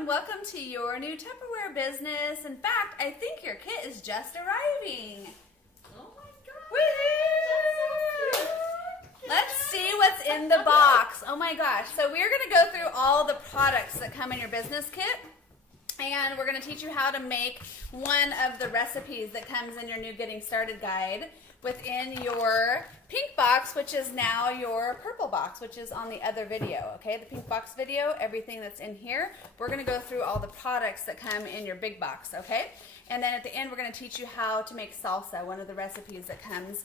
and welcome to your new Tupperware business. In fact, I think your kit is just arriving. Oh my god. Woohoo! That's so cute. Let's see what's in the box. Oh my gosh. So we're going to go through all the products that come in your business kit. And we're going to teach you how to make one of the recipes that comes in your new Getting Started guide within your pink box, which is now your purple box, which is on the other video, okay? The pink box video, everything that's in here. We're going to go through all the products that come in your big box, okay? And then at the end, we're going to teach you how to make salsa, one of the recipes that comes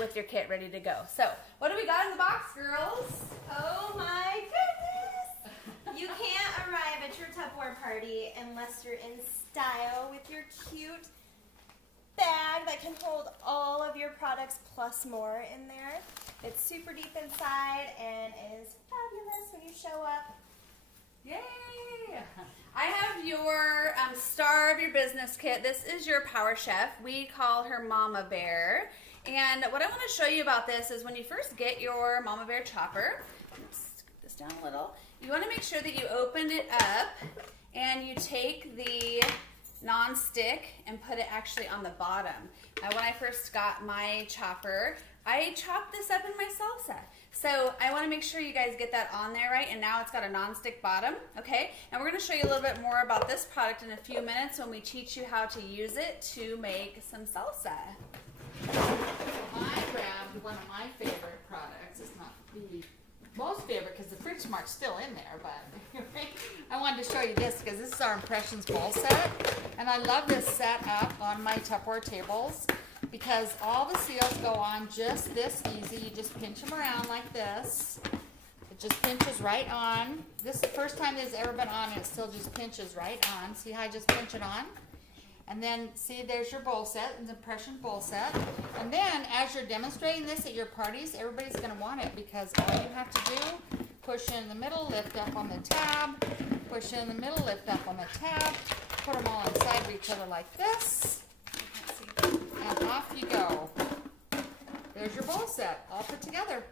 with your kit ready to go. So, what do we got in the box, girls? Oh my goodness! You can't arrive at your Tupperware party unless you're in style with your cute bag that can hold all of your products plus more in there. It's super deep inside and is fabulous when you show up. Yay! I have your star of your business kit. This is your Power Chef. We call her Mama Bear. And what I want to show you about this is when you first get your Mama Bear chopper, scoot this down a little, you want to make sure that you open it up and you take the non-stick and put it actually on the bottom. Now, when I first got my chopper, I chopped this up in my salsa. So I want to make sure you guys get that on there right, and now it's got a non-stick bottom, okay? And we're going to show you a little bit more about this product in a few minutes when we teach you how to use it to make some salsa. I grabbed one of my favorite products. It's not the most favorite because the Fridge Smart's still in there, but I wanted to show you this because this is our Impressions bowl set. And I love this set up on my Tupperware tables because all the seals go on just this easy. You just pinch them around like this. It just pinches right on. This is the first time it's ever been on and it still just pinches right on. See how I just pinch it on? And then, see, there's your bowl set, the Impression bowl set. And then, as you're demonstrating this at your parties, everybody's going to want it because all you have to do, push in the middle, lift up on the tab, push in the middle, lift up on the tab, put them all inside of each other like this, and off you go. There's your bowl set, all put together.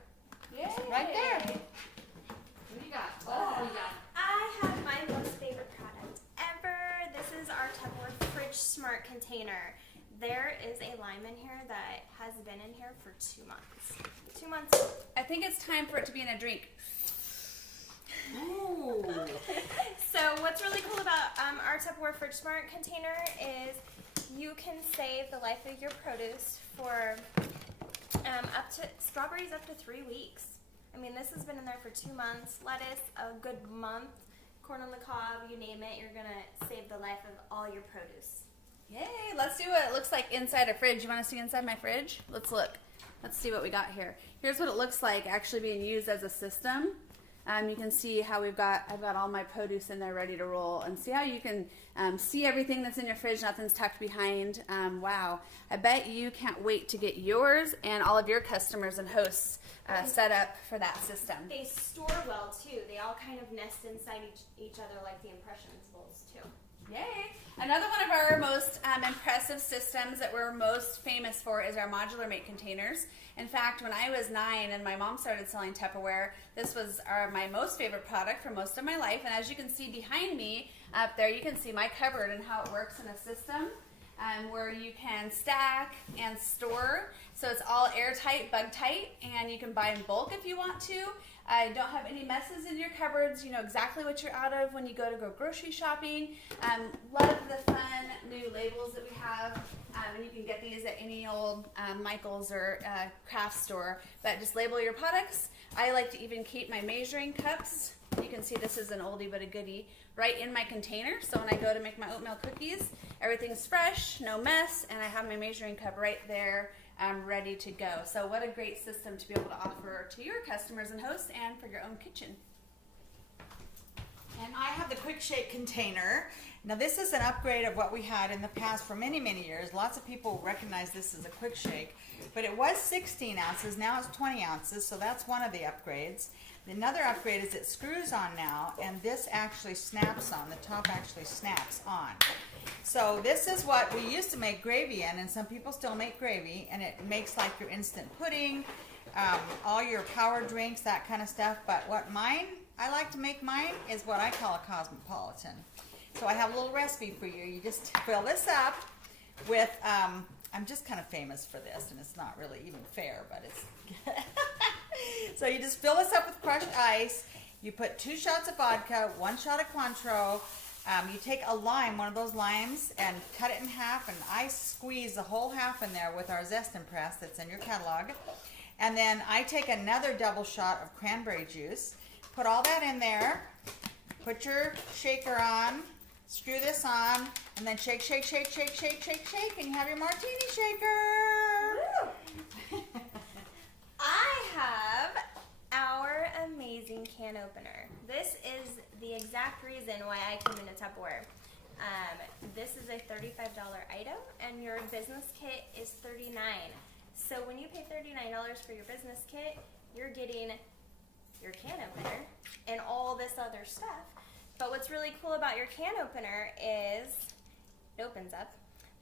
Yay! Right there. What do you got? Oh, we got. I have my most favorite product ever. This is our Tupperware Fridge Smart container. There is a lime in here that has been in here for 2 months. 2 months. I think it's time for it to be in a drink. Ooh. So what's really cool about our Tupperware Fridge Smart container is you can save the life of your produce for strawberries up to 3 weeks. I mean, this has been in there for 2 months. Lettuce, a good month. Corn on the cob, you name it, you're gonna save the life of all your produce. Yay! Let's see what it looks like inside a fridge. You want to see inside my fridge? Let's look. Let's see what we got here. Here's what it looks like actually being used as a system. You can see how I've got all my produce in there ready to roll, and see how you can see everything that's in your fridge. Nothing's tucked behind. Wow! I bet you can't wait to get yours and all of your customers and hosts set up for that system. They store well too. They all kind of nest inside each other like the Impressions bowls too. Yay! Another one of our most impressive systems that we're most famous for is our modular mate containers. In fact, when I was 9 and my mom started selling Tupperware, this was my most favorite product for most of my life. And as you can see behind me up there, you can see my cupboard and how it works in a system where you can stack and store. So it's all airtight, bug tight, and you can buy in bulk if you want to. I don't have any messes in your cupboards. You know exactly what you're out of when you go grocery shopping. Love the fun new labels that we have. And you can get these at any old Michael's or craft store. But just label your products. I like to even keep my measuring cups. You can see this is an oldie but a goodie right in my container. So when I go to make my oatmeal cookies, everything's fresh, no mess, and I have my measuring cup right there ready to go. So what a great system to be able to offer to your customers and hosts and for your own kitchen. And I have the Quick Shake container. Now this is an upgrade of what we had in the past for many, many years. Lots of people recognize this as a Quick Shake, but it was 16 ounces, now it's 20 ounces, so that's one of the upgrades. Another upgrade is it screws on now, and this actually snaps on. The top actually snaps on. So this is what we used to make gravy in, and some people still make gravy, and it makes like your instant pudding, all your power drinks, that kind of stuff. But what mine I like to make mine is what I call a cosmopolitan. So I have a little recipe for you. You just fill this up with, I'm just kind of famous for this, and it's not really even fair, but it's, so you just fill this up with crushed ice. You put 2 shots of vodka, 1 shot of Cointreau. You take a lime, one of those limes, and cut it in half, and I squeeze the whole half in there with our Zest Impress that's in your catalog. And then I take another double shot of cranberry juice, put all that in there, put your shaker on, screw this on, and then shake, shake, shake, shake, shake, shake, shake, and you have your martini shaker. Woo! I have our amazing can opener. This is the exact reason why I came into Tupperware. This is a $35 item, and your business kit is $39. So when you pay $39 for your business kit, you're getting your can opener and all this other stuff. But what's really cool about your can opener is it opens up,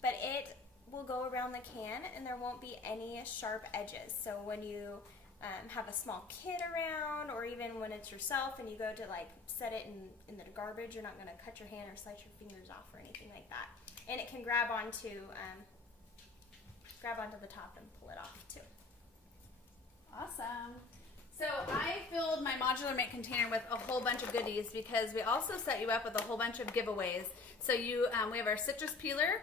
but it will go around the can and there won't be any sharp edges. So when you have a small kid around, or even when it's yourself and you go to like set it in the garbage, you're not going to cut your hand or slice your fingers off or anything like that. And it can grab onto the top and pull it off too. Awesome. So I filled my modular make container with a whole bunch of goodies because we also set you up with a whole bunch of giveaways. So we have our citrus peeler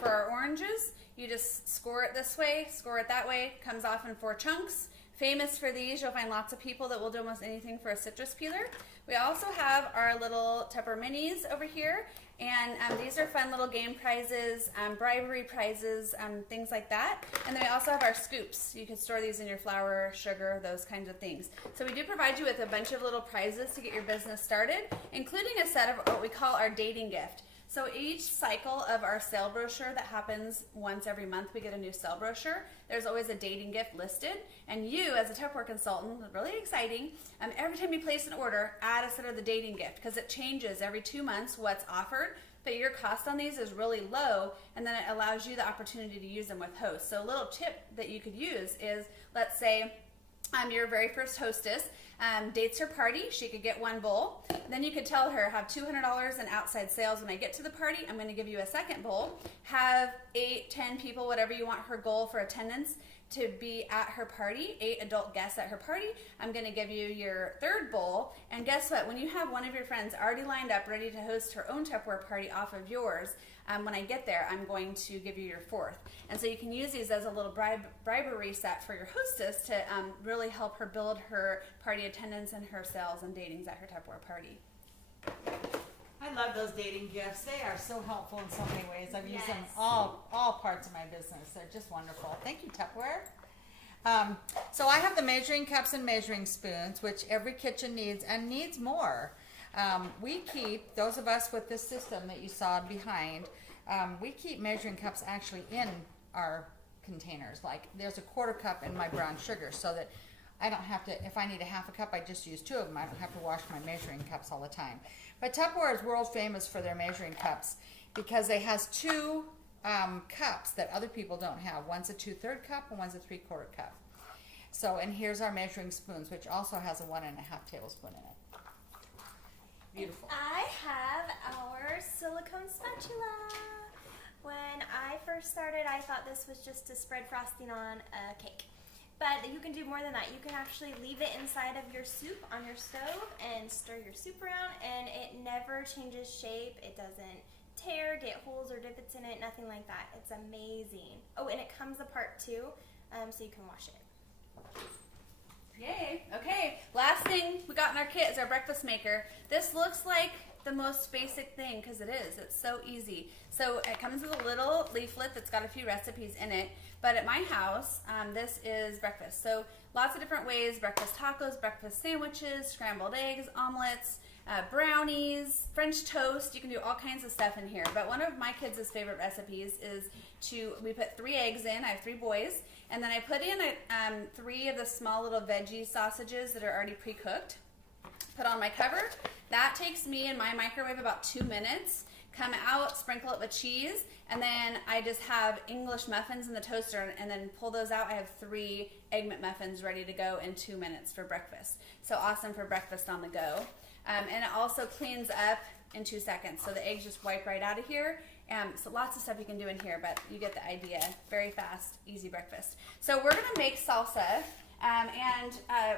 for our oranges. You just score it this way, score it that way. Comes off in 4 chunks. Famous for these, you'll find lots of people that will do almost anything for a citrus peeler. We also have our little Tupper minis over here, and these are fun little game prizes, bribery prizes, things like that. And then we also have our scoops. You can store these in your flour, sugar, those kinds of things. So we do provide you with a bunch of little prizes to get your business started, including a set of what we call our dating gift. So each cycle of our sale brochure that happens once every month, we get a new sale brochure. There's always a dating gift listed, and you as a Tupperware consultant, really exciting, every time you place an order, add a set of the dating gift because it changes every 2 months what's offered, but your cost on these is really low, and then it allows you the opportunity to use them with hosts. So a little tip that you could use is, let's say your very first hostess dates her party, she could get 1 bowl. Then you could tell her, have $200 in outside sales. When I get to the party, I'm going to give you a second bowl. Have 8, 10 people, whatever you want her goal for attendance to be at her party, 8 adult guests at her party. I'm going to give you your 3rd bowl. And guess what? When you have one of your friends already lined up, ready to host her own Tupperware party off of yours, when I get there, I'm going to give you your 4th. And so you can use these as a little bribery set for your hostess to really help her build her party attendance and her sales and datings at her Tupperware party. I love those dating gifts. They are so helpful in so many ways. I've used them Yes. all parts of my business. They're just wonderful. Thank you, Tupperware. So I have the measuring cups and measuring spoons, which every kitchen needs and needs more. We keep, those of us with this system that you saw behind, we keep measuring cups actually in our containers. Like there's a 1/4 cup in my brown sugar so that I don't have to, if I need a 1/2 cup, I just use 2 of them. I don't have to wash my measuring cups all the time. But Tupperware is world famous for their measuring cups because it has 2 cups that other people don't have. One's a 2/3 cup and one's a 3/4 cup. So, and here's our measuring spoons, which also has a 1½ tablespoon in it. Beautiful. I have our silicone spatula. When I first started, I thought this was just to spread frosting on a cake. But you can do more than that. You can actually leave it inside of your soup on your stove and stir your soup around, and it never changes shape. It doesn't tear, get holes or divots in it, nothing like that. It's amazing. Oh, and it comes apart too, so you can wash it. Yay. Okay, last thing we got in our kit is our breakfast maker. This looks like the most basic thing because it is. It's so easy. So it comes with a little leaflet that's got a few recipes in it. But at my house, this is breakfast. So lots of different ways: breakfast tacos, breakfast sandwiches, scrambled eggs, omelets, brownies, French toast. You can do all kinds of stuff in here. But one of my kids' favorite recipes is we put 3 eggs in. I have 3 boys. And then I put in 3 of the small little veggie sausages that are already pre-cooked. Put on my cover. That takes me in my microwave about 2 minutes. come out, sprinkle it with cheese, and then I just have English muffins in the toaster, and then pull those out. I have 3 Egg McMuffins ready to go in 2 minutes for breakfast. So awesome for breakfast on the go. And it also cleans up in 2 seconds. So the eggs just wipe right out of here. So lots of stuff you can do in here, but you get the idea. Very fast, easy breakfast. So we're gonna make salsa.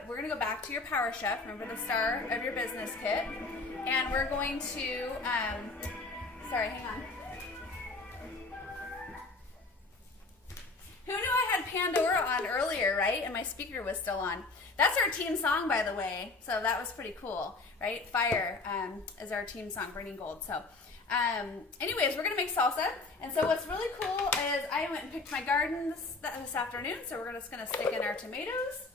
We're going to go back to your Power Chef, remember the star of your business kit, and we're going to, sorry, hang on. Who knew I had Pandora on earlier, right? And my speaker was still on. That's our team song, by the way, so that was pretty cool, right? Fire is our team song, Burning Gold. So anyways, we're going to make salsa. And so what's really cool is I went and picked my garden this afternoon. So we're just going to stick in our tomatoes.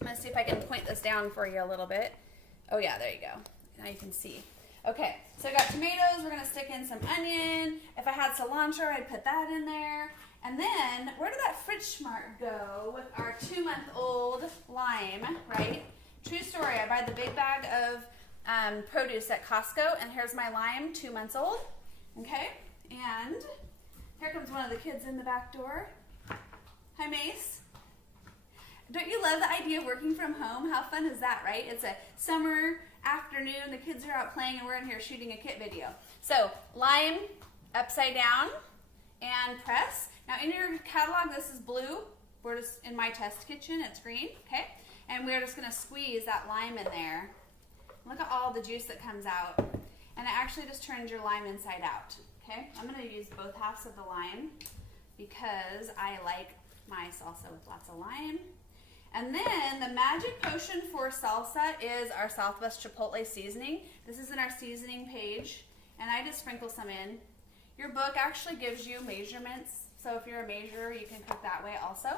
I'm going to see if I can point this down for you a little bit. Oh yeah, there you go. Now you can see. Okay, so I got tomatoes. We're going to stick in some onion. If I had cilantro, I'd put that in there. And then where did that Fridge Smart go with our 2-month-old lime, right? True story. I buy the big bag of produce at Costco, and here's my lime, 2 months old. Okay, and here comes one of the kids in the back door. Hi, Mace. Don't you love the idea of working from home? How fun is that, right? It's a summer afternoon, the kids are out playing, and we're in here shooting a kit video. So lime upside down and press. Now in your catalog, this is blue. We're just in my test kitchen, it's green, okay? And we're just gonna squeeze that lime in there. Look at all the juice that comes out. And it actually just turns your lime inside out. Okay, I'm gonna use both halves of the lime because I like my salsa with lots of lime. And then the magic potion for salsa is our Southwest Chipotle seasoning. This is in our seasoning page, and I just sprinkle some in. Your book actually gives you measurements, so if you're a measurer, you can cook that way also.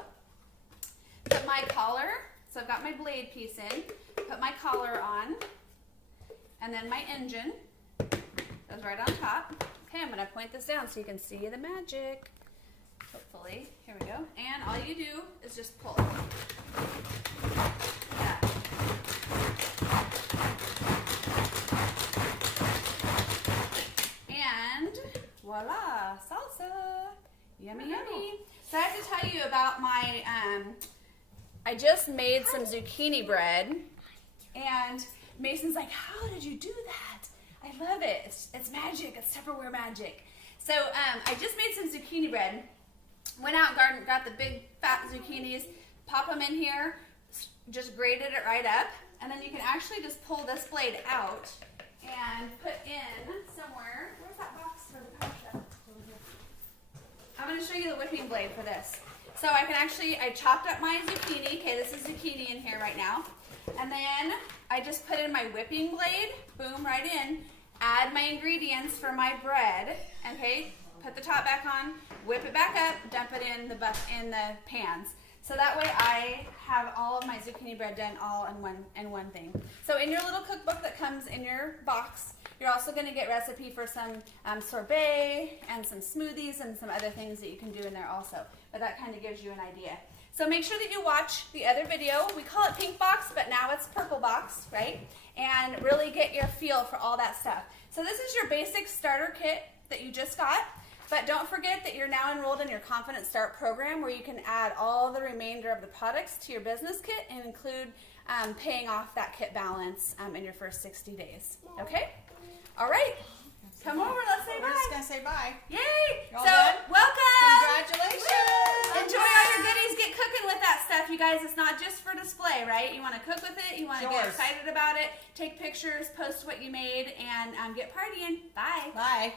Put my collar, so I've got my blade piece in, put my collar on, and then my engine goes right on top. Okay, I'm gonna point this down so you can see the magic. Hopefully, here we go. And all you do is just pull. Yeah. And voila, salsa. Yummy, yummy. So I have to tell you about my, I just made some zucchini bread, and Mason's like, how did you do that? I love it. It's magic. It's Tupperware magic. So I just made some zucchini bread. Went out and garden, got the big fat zucchinis, pop them in here, just grated it right up, and then you can actually just pull this blade out and put in somewhere. Where's that box for the Power Chef? I'm going to show you the whipping blade for this. So I can actually, I chopped up my zucchini. Okay, this is zucchini in here right now. And then I just put in my whipping blade, boom, right in, add my ingredients for my bread, okay, put the top back on, whip it back up, dump it in the pans. So that way I have all of my zucchini bread done all in one thing. So in your little cookbook that comes in your box, you're also going to get recipe for some sorbet and some smoothies and some other things that you can do in there also. But that kind of gives you an idea. So make sure that you watch the other video. We call it pink box, but now it's purple box, right? And really get your feel for all that stuff. So this is your basic starter kit that you just got. But don't forget that you're now enrolled in your Confident Start program, where you can add all the remainder of the products to your business kit and include paying off that kit balance in your first 60 days. Okay? All right. Come over. Let's say bye. We're just going to say bye. Yay! Y'all So, done? welcome! Congratulations! Enjoy all your goodies. Get cooking with that stuff, you guys. It's not just for display, right? You want to cook with it. You want to get excited about it. Take pictures. Post what you made. And get partying. Bye. Bye.